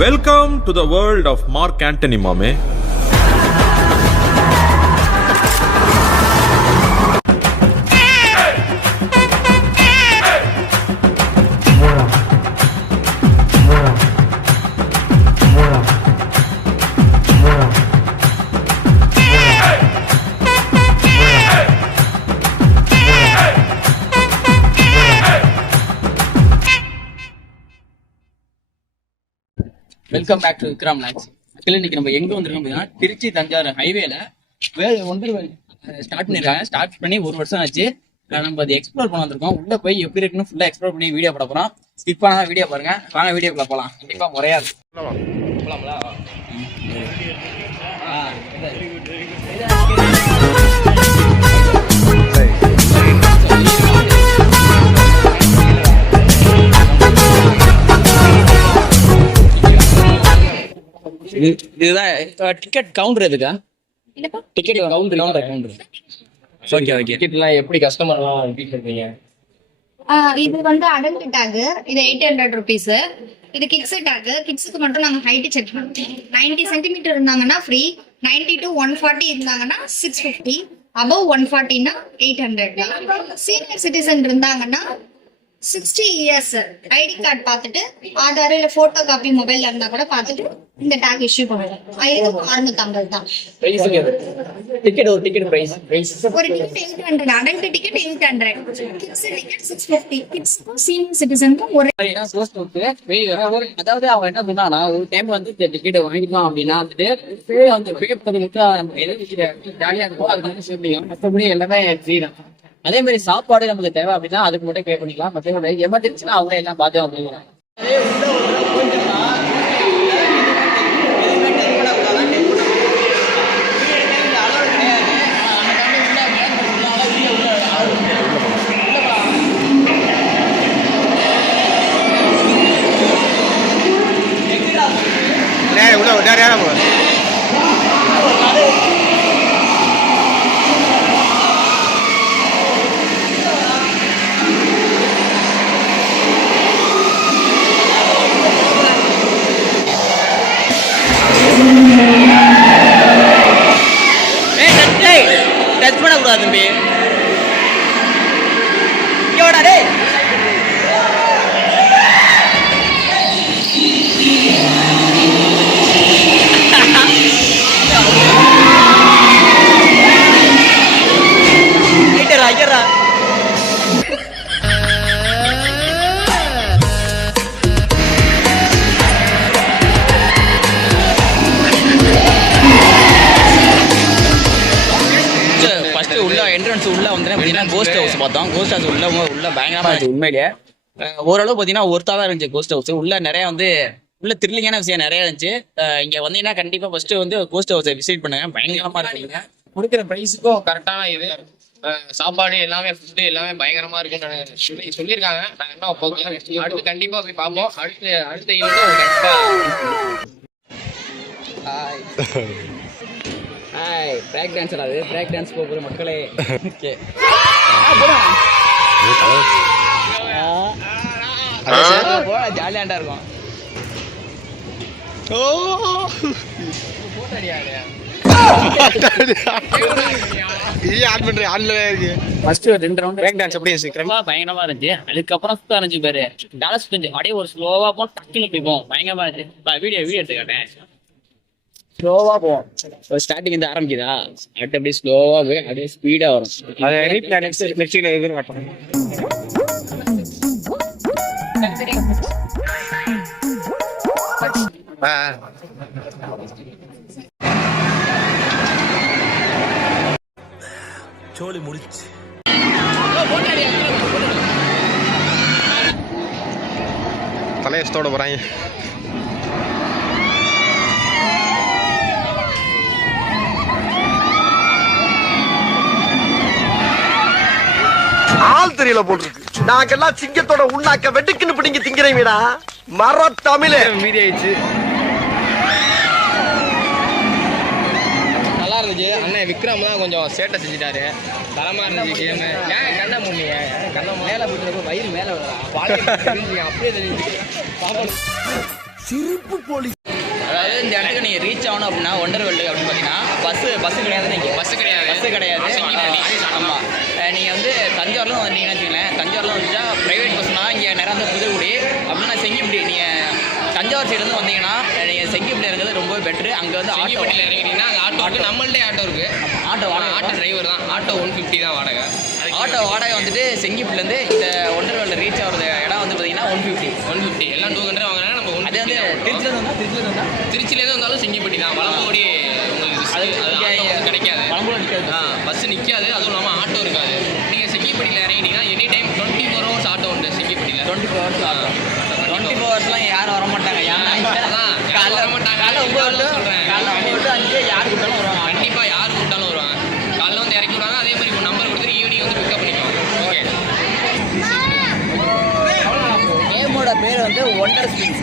Welcome to the world of Mark Antony మామే welcome back to Vikram likes actually இன்னைக்கு நம்ம எங்க வந்திருக்கோம் அப்படின்னா திருச்சி தஞ்சாவூர் ஹைவேல வேலை ஒன்று ஸ்டார்ட் பண்ணிருக்காங்க ஸ்டார்ட் பண்ணி ஒரு வருஷம் ஆச்சு. நம்ம அதை எக்ஸ்ப்ளோர் பண்ண வந்திருக்கோம். உள்ள போய் எப்படி இருக்குன்னு ஃபுல்லா எக்ஸ்ப்ளோர் பண்ணி வீடியோ போட போறோம். ஸ்கிப் பண்ணாத வீடியோ பாருங்க. வாங்க வீடியோக்குள்ள போலாம். கண்டிப்பா முறையா இருக்கும் போலாங்களா இது- இதுதான் டிக்கெட் கவுண்டர் எதுக்கா? Ticket counter counter counter okay okay டிக்கெட்லாம் எப்படி கஸ்டமர்லாம் ஃபீல் பண்ணுறீங்க ஆஹ் இது வந்து அடல்ட் டேக் இது எயிட் ஹண்ட்ரட் ருபீஸ் இது கிட்ஸ் டேக் கிட்ஸுக்கு மட்டும் நாங்க ஹைட் செக் பண்ணுவோம் நைன்டி சென்டிமீட்டர் இருந்தாங்கன்னா free ninety to one forty இருந்தாங்கன்னா சிக்ஸ் ஃபிஃப்டி அபவ் ஒன் ஃபார்ட்டினா எயிட் ஹண்ட்ரட் சீனியர் சிட்டிசன் இருந்தாங்கன்னா சிக்ஸ்டி இயர்ஸ் ஐடி கார்டு பார்த்துட்டு ஆதார் இல்ல போட்டோ காப்பி மொபைல்ல இருந்தா கூட பார்த்துட்டு இந்த டேக் இஷ்யூ தான். ப்ரைஸ் டிக்கெட் ஒரு டிக்கெட் ப்ரைஸ் ஒரு ticket eight hundred adult ticket eight hundred kids ticket six fifty கிட்ஸ்க்கும் senior சிட்டிசனுக்கும் ஒரு அதாவது அவன் என்ன ஒரு டைம் வந்து டிக்கெட் வாங்கிக்கலாம் அப்படின்னா வந்துட்டு வந்து பே ஜாலியா இருக்கும் வந்து சேர்ந்தீங்க மற்றபடி எல்லாமே ஃப்ரீ தான். அதே மாதிரி சாப்பாடு நமக்கு தேவை அப்படின்னா அதுக்கு மட்டும் பே பண்ணிக்கலாம். மற்றபடி எமர்ஜென்சினா அவங்க எல்லாம் பார்த்து வந்துருவாங்க நேரம் உள்ள டச் பண்ணக்கூடாது தம்பி. இங்கோடா டேய். ஐயரா ஐயரா பார்த்தீங்கன்னா கோஸ்ட் ஹவுஸ் பார்த்தோம். கோஸ்ட் ஹவுஸ் உள்ள உள்ள பயங்கரமா இருந்துச்சு உண்மையிலேயே ஓரளவு பார்த்தீங்கன்னா ஒருத்தா தான் இருந்துச்சு கோஸ்ட் ஹவுஸ் உள்ள நிறைய வந்து உள்ள த்ரில்லிங்கான விஷயம் நிறைய இருந்துச்சு. இங்க வந்தீங்கன்னா கண்டிப்பா ஃபர்ஸ்ட் வந்து கோஸ்ட் ஹவுஸை விசிட் பண்ணுங்க. பயங்கரமா இருக்குங்க கொடுக்குற ப்ரைஸுக்கும் கரெக்டான இது. சாப்பாடு எல்லாமே ஃபுட்டு எல்லாமே பயங்கரமா இருக்குன்னு நான் சொல்லி சொல்லியிருக்காங்க. நாங்கள் என்ன போகலாம் அடுத்து கண்டிப்பா போய் பார்ப்போம். அடுத்து அடுத்த ஈவெண்ட் கண்டிப்பா ஹாய் ஹாய் பிரேக் டான்ஸ் அது. பிரேக் டான்ஸ் போகிற மக்களே. ஓகே ஜாலியாண்டா இருக்கும். ஆன் பண்றேன் ஆன்ல இருக்கு. ஃபர்ஸ்ட் ரெண்டு ரவுண்ட் பிரேக் டான்ஸ் ரொம்ப பயங்கரமா இருந்துச்சு. அதுக்கப்புறம் சுத்தம் இருந்துச்சு பேரு. டாலஸ் அப்படியே ஒரு ஸ்லோவா போகும் டக்குனு இப்படி போகும் பயங்கரமா இருந்துச்சு. வீடியோ வீடியோ எடுத்து காட்டேன் ஸ்லோவா போகும் ஸ்டார்டிங் வந்து ஆரம்பிக்குதா? அடுத்து அப்படியே ஸ்லோவா போய் அப்படியே ஸ்பீடா வரும். அது ரீப்ளே நெக்ஸ்ட் நெக்ஸ்ட் காட்டுறேன் ஆ. சோலி முடிச்சு. தலையசத்தோட போறாங்க. ஆள் தெரியல போல் இருக்கு நாங்கெல்லாம் சிங்கத்தோட உண்ணாக்க வெட்டுக்குன்னு பிடிங்க திங்கிறீங்கடா மர தமிழே. மீதி ஆயிடுச்சு. நல்லா இருந்துச்சு. அண்ணன் விக்ரம் தான் கொஞ்சம் சேட்டை செஞ்சுட்டாரு. தரமா இருந்துச்சு கேமு ஏன் கண்ணை முன்னிய கண்ணை மேலே போட்டு வயிறு மேலே அப்படியே தெரிஞ்சு சிரிப்பு போலி அதாவது இந்த இடத்துக்கு நீங்க ரீச் ஆகணும் அப்படின்னா ஒண்டர் வேர்ல்டு அப்படின்னு பாத்தீங்கன்னா பஸ் பஸ் கிடையாது நீங்க பஸ் கிடையாது. பஸ் கிடையாது. செங்கிப்பள்ளி. ஆமா அஹ் நீங்க வந்து தஞ்சாவூர்ல வந்தீங்கன்னு வச்சுங்களேன் தஞ்சாவூர்ல வந்துட்டா பிரைவேட் பஸ்னா இங்க நேரம் வந்து புதுக்குடி அப்படின்னா செங்கிப்படி நீங்க தஞ்சாவூர் சைடு இருந்து வந்தீங்கன்னா அஹ் நீங்க செங்கிப்படி இறங்குறது ரொம்ப பெட்ரு அங்க வந்து ஆட்டோ செங்கிப்பட்டியில் இறங்கிட்டீங்கன்னா அங்கே ஆட்டோ இருக்கு நம்மள்டே ஆட்டோ இருக்கு. ஆட்டோ வாடகை ஆட்டோ டிரைவர் தான். ஆட்டோ ஒன் ஃபிஃப்டி தான் வாடகை. ஆட்டோ வாடகை வந்துட்டு செங்கிப்பட்டிலேருந்து இந்த வேர்ல்டு ரீச் ஆகிறது இடம் வந்து பார்த்தீங்கன்னா ஒன் ஃபிஃப்டி ஒன் ஃபிஃப்டி எல்லாம் டூ ஹண்ட்ரட் வாங்குறாங்க. நம்ம ஒன் அது வந்து திருச்சியிலேருந்து வந்தால் திருச்சியிலேருந்து வந்தால் திருச்சியிலேருந்து வந்தாலும் செங்கிப்பட்டி தான். வளம்போடி ஹவர்ஸ் ஆகும். டுவெண்ட்டி ஃபோர் ஹவர்ஸ்லாம் யாரும் வர மாட்டாங்க ஏன்னா காலைல வர மாட்டாங்க. காலைல ஒம்பது டு சொல்றேன். காலைல ஒம்பது டு அஞ்சு யார் கூப்பிட்டாலும் வருவாங்க. கண்டிப்பாக யார் கூப்பிட்டாலும் வருவாங்க. காலைல வந்து இறக்கி விடுவாங்க அதே மாதிரி நம்பர் கொடுத்துட்டு ஈவினிங் வந்து பிக்கப் பண்ணிக்குவாங்க. ஓகே கேமோட பேர் வந்து ஒண்டர் ஸ்பின்ஸ்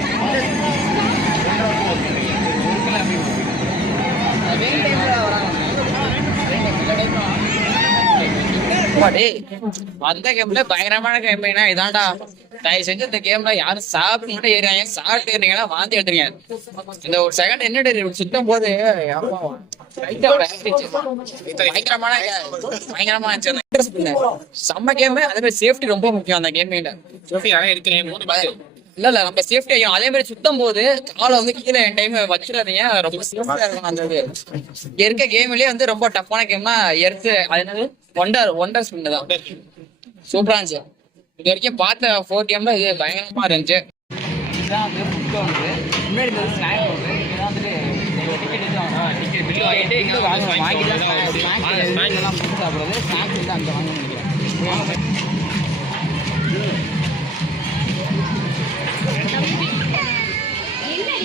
வந்த கேம்ல பயங்கரமான கேம்னா இதான்டா. தயவு செஞ்சு இந்த கேம்ல யாரும் சாப்பிட்டு மட்டும் ஏறியாங்க சாப்பிட்டு ஏறிங்கன்னா வாந்தி எடுத்துறீங்க இந்த ஒரு செகண்ட் என்ன சுத்தம் போது பயங்கரமான பயங்கரமா இருந்துச்சு செம்ம கேம் அதே மாதிரி சேஃப்டி ரொம்ப முக்கியம் அந்த கேம் சேஃப்டி நிறைய இருக்கிறேன் மூணு பாரு இல்ல இல்ல நம்ம சேஃப்டி ஆகும் அதே மாதிரி சுத்தம் போது காலை வந்து கீழே என் டைம் வச்சிடாதீங்க. ரொம்ப சேஃப்டியா இருக்கும் அந்த இது. இருக்க கேம்லயே வந்து ரொம்ப டஃப்பான கேம்னா எர்த்து அது என்னது? ஒண்டர் ஒண்டர் ஸ்பின் தான். சூப்பரா இருந்துச்சு. இது வரைக்கும் பார்த்த ஃபோர் கேம்ல இது பயங்கரமா இருந்துச்சு. இதுதான் வந்து ஃபுட் கவுண்டரு முன்னாடி இருந்தது ஸ்நாக் கவுண்டரு இதெல்லாம் வந்துட்டு டிக்கெட் டிக்கெட் பில்லு வாங்கிட்டு இங்கே வாங்க வாங்கி தான் ஸ்நாக்ஸ் எல்லாம் ஃபுட் சாப்பிட்றது ஸ்நாக்ஸ் வந்து அங்கே வாங்க நினைக்கிறேன்.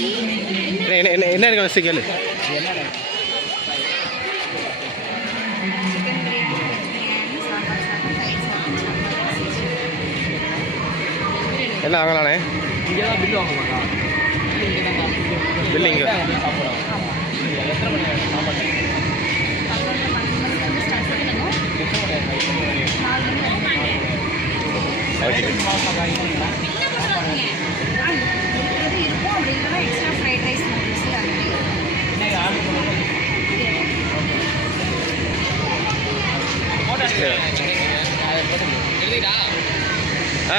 என்ன என்ன என்ன இருக்கு ஃபஸ்ட்டு கேளு என்ன வாங்கலாண்ணே பில்லு இங்கே ஓகே.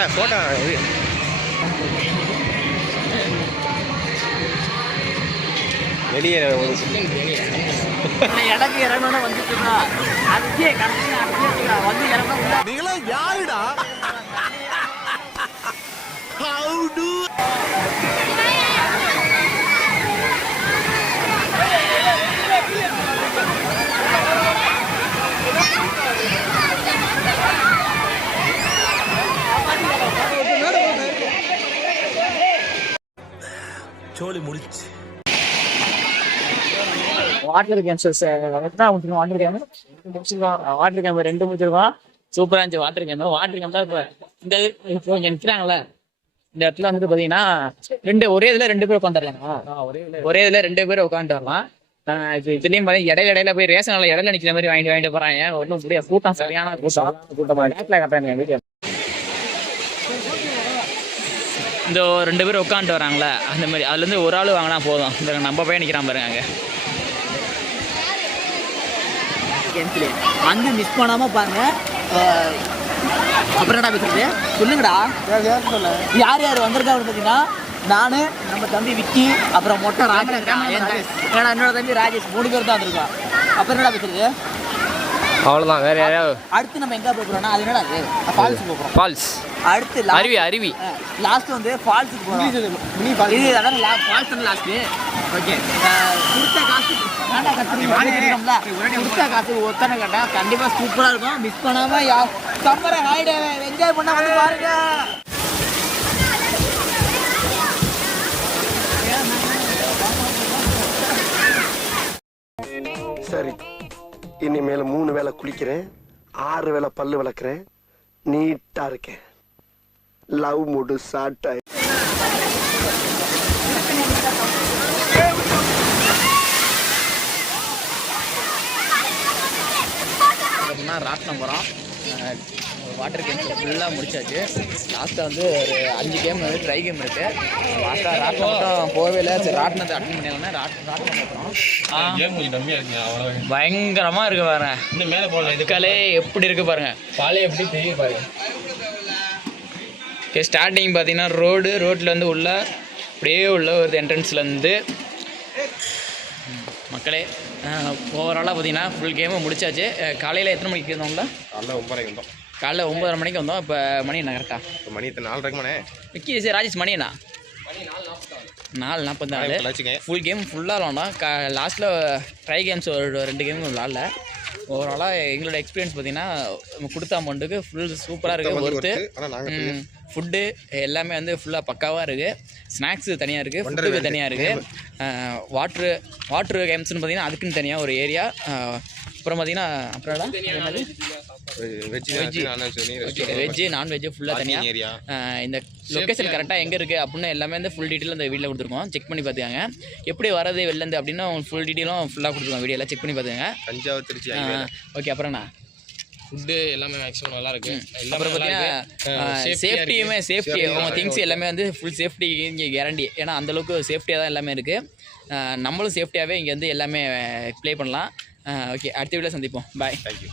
ஃபோட்டோ இது. வெளியே ஒரு எனக்கு இறங்கணும் வந்துட்டுனா அதுக்கே கடைசி அப்படியே வந்து இறங்க நீங்களா யாருடா? How do சோலி முடிச்சு வாட்டர் கேம்ஸ் எத்தனை முடிச்சிருக்கோம் வாட்டர் கேம் முடிச்சிருக்கோம் வாட்டர் கேம் ரெண்டு முடிச்சிருக்கோம் சூப்பரா இருந்துச்சு வாட்டர் கேம் வாட்டர் கேம் தான் இப்போ இந்த இப்போ இங்க நிற்கிறாங்களே இந்த இடத்துல வந்துட்டு பாத்தீங்கன்னா ரெண்டு ஒரே இதுல ரெண்டு பேர் உட்காந்துடலாம் ஒரே இதுல. ரெண்டு பேர் உட்காந்துட்டு வரலாம் இது இதுலயும் பாத்தீங்க இடையில இடையில போய் ரேஷன்ல இடையில நிக்கிற மாதிரி வாங்கிட்டு வாங்கிட்டு போறாங்க. ஒன்றும் முடியாது. கூட்டம் சரியான கூட்டம். கூட்டமா கட்டுறாங்க வீடியோ இந்த ரெண்டு பேர் உட்காந்துட்டு வராங்களே அந்த மாதிரி. அதுல இருந்து ஒரு ஆள் வாங்கினா போதும். இந்த நம்ம பையன் நிக்கிறான் பாருங்க அங்க. வந்து மிஸ் பண்ணாம பாருங்க. அஹ், அப்புறம் என்ன பேசுறது? சொல்லுங்கடா. யார் யார் வந்திருக்கா அப்படின்னு பார்த்தீங்கன்னா நானு நம்ம தம்பி விக்கி அப்புறம் மொட்டை ராஜேஷ் ஏன்னா என்னோட தம்பி ராஜேஷ் மூணு பேர் தான் வந்திருக்கோம் அப்புறம் என்னடா பேசுறது? அவ்வளோதான் வேற யாராவது அடுத்து நம்ம எங்க போக போறோம்னா அது என்னடா அது ஃபால்ஸ் போகிறோம் ஃபால்ஸ் அடுத்து அருவி அருவி. லாஸ்ட் வந்து ஃபால்ஸுக்கு போகிறோம் இது அதான் ஃபால்ஸ் வந்து லாஸ்ட் ஓகே கொடுத்த காசு கொடுத்த காசு ஒத்தனை கட்டா கண்டிப்பா சூப்பரா இருக்கும். மிஸ் பண்ணாம யா சம்மரை ஹாலிடே என்ஜாய் பண்ண வந்து பாருங்க. சரி. இனிமேல் மூணு வேளை குளிக்கிறேன் ஆறு வேளை பல்லு விளக்குறேன். நீட்டா இருக்கேன். லவ் மூடு ஸ்டார்ட் ஆயி பார்த்தீங்கன்னா ராட்டினம் போகிறோம். வாட்டர் கேம்ஸ் ஃபுல்லாக முடிச்சாச்சு. லாஸ்ட்டாக வந்து ஒரு அஞ்சு கேம் வந்து ட்ரை கேம் இருக்கு. லாஸ்ட்டாக ராட்டினம் மட்டும் போகவே இல்லை. சரி ராட்டினத்தை அட்டன் பண்ணிடலாம் ராட் ராட்டினம் பார்க்குறோம் கேம் கொஞ்சம் இருக்குங்க பயங்கரமாக இருக்கு பாருங்க. இன்னும் மேல போடலாம் இது இதுக்காலே எப்படி இருக்கு பாருங்க. பாலே எப்படி தெரியும் பாருங்க. ஓகே ஸ்டார்டிங் பார்த்தீங்கன்னா ரோடு ரோட்டில் வந்து உள்ள அப்படியே உள்ள ஒரு என்ட்ரன்ஸ்லேருந்து மக்களே ஓவராலாக பார்த்தீங்கன்னா ஃபுல் கேமும் முடிச்சாச்சு. காலையில் எத்தனை மணிக்கு வந்தோம்ல? காலைல ஒன்பதரைக்கு வந்தோம். காலைல ஒம்பதரை மணிக்கு வந்தோம். இப்போ மணி என்ன கரெக்டா இப்போ மணி எத்தனை? நாலு இருக்குமாண்ணே விக்கி சரி ராஜேஷ் மணி என்ன நாலு நாற்பத்தி நாலு வச்சுங்க ஃபுல் கேம் ஃபுல்லாக விளாண்டோம். கா லாஸ்ட்டில் ட்ரை கேம்ஸ் ஒரு ரெண்டு கேம் விளாடல. ஓவராலாக எங்களோட எக்ஸ்பீரியன்ஸ் பார்த்தீங்கன்னா கொடுத்த அமௌண்ட்டுக்கு ஃபுல் சூப்பராக இருக்குது ஒருத்து ஃபுட்டு எல்லாமே வந்து ஃபுல்லாக பக்காவாக இருக்குது ஸ்நாக்ஸு தனியாக இருக்குது ஃபுட்டுக்கு தனியாக இருக்குது வாட்ரு வாட்ரு கேம்ஸ்னு பார்த்தீங்கன்னா அதுக்குன்னு தனியாக ஒரு ஏரியா அப்புறம் பார்த்தீங்கன்னா அப்புறம் வெஜ்ஜு நான்வெஜ்ஜு ஃபுல்லாக தனியாக ஏரியா இந்த லொக்கேஷன் கரெக்டாக எங்கே இருக்குது அப்படின்னு எல்லாமே வந்து ஃபுல் டீட்டெயில் இந்த வீடியோவில் கொடுத்துருக்கோம். செக் பண்ணி பார்த்துக்காங்க. எப்படி வரது வெளிலேருந்து அப்படின்னு ஃபுல் டீட்டெயிலும் ஃபுல்லாக கொடுத்துருக்கோம் வீடியோவில் செக் பண்ணி பார்த்துங்க தஞ்சாவூர் திருச்சி ஓகே அப்புறம்ண்ணா ஃபுட்டு எல்லாமே மேக்ஸிமம் நல்லா இருக்கு. அப்புறம் பார்த்தீங்கன்னா சேஃப்டியுமே சேஃப்டி உங்க திங்ஸ் எல்லாமே வந்து ஃபுல் சேஃப்டி இங்கே கேரண்டி ஏன்னா அந்தளவுக்கு சேஃப்டியாக தான் எல்லாமே இருக்குது நம்மளும் சேஃப்டியாகவே இங்கே வந்து எல்லாமே ப்ளே பண்ணலாம். ஓகே அடுத்த வீடியோ சந்திப்போம். Bye thank you